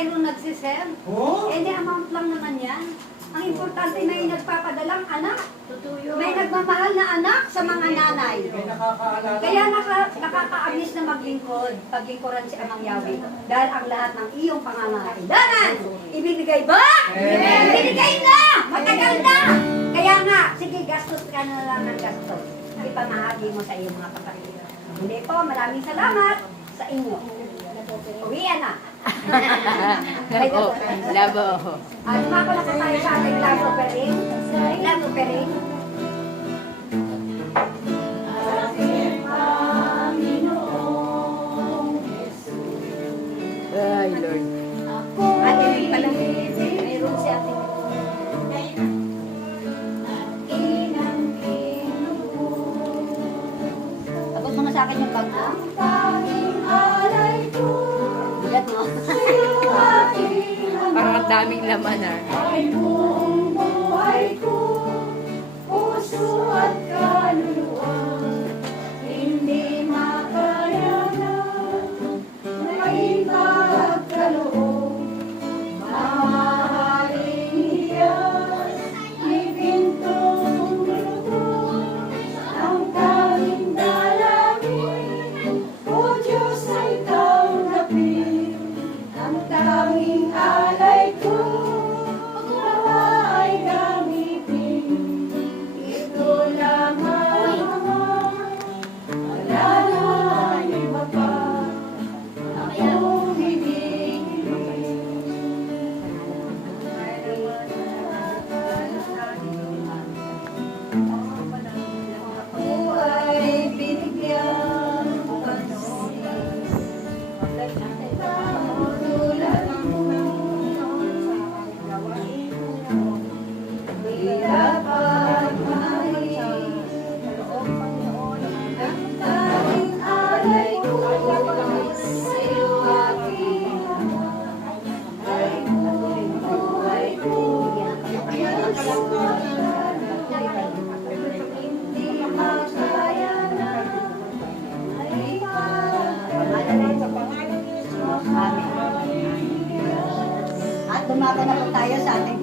mayroon nagsisend. Oh? Eh, di amount lang naman yan. Ang importante may nagpapadalang anak. Totoo yun. May nagmamahal na anak sa mga nanay. May nakakaalala. Kaya nakakaamis na maglingkod, paglingkuran si Amang Yahweh. Dahil ang lahat ng iyong pangangailangan, ibibigay ba? Ibibigay na! Matagal na! Kaya nga, sige, gastos ka na lang ng gastos. Ipamahagi mo sa iyong mga kapatid. Muli po, maraming salamat sa inyo. Uwian na. Labo. Labo. Dumako na po tayo sa ating love offering. Love offering. Ay, Lord. Ate May pala, mayroon si Ate May. Abot mo nga sa akin yung bag mo. Bigat mo. Parang ang daming laman ah. Ay buong buhay ko, puso at kaluluwa, hindi makayanan, may pagkaloob, mamahaling iyas, may pintong lulutong, ang tanging dalangin, o Diyos ay tanggapin, ang tanging alay ko, nawa ay gamitin. Ito lamang, wala na iba pa, akong hinihiling. Ako ay binigyan pansin. Tulad mo, di dapat mahalin. Ang tanging alay ko sa'yo aking ay buong buhay ko. Hindi makayanan, ay At dumaga na po tayo sa ating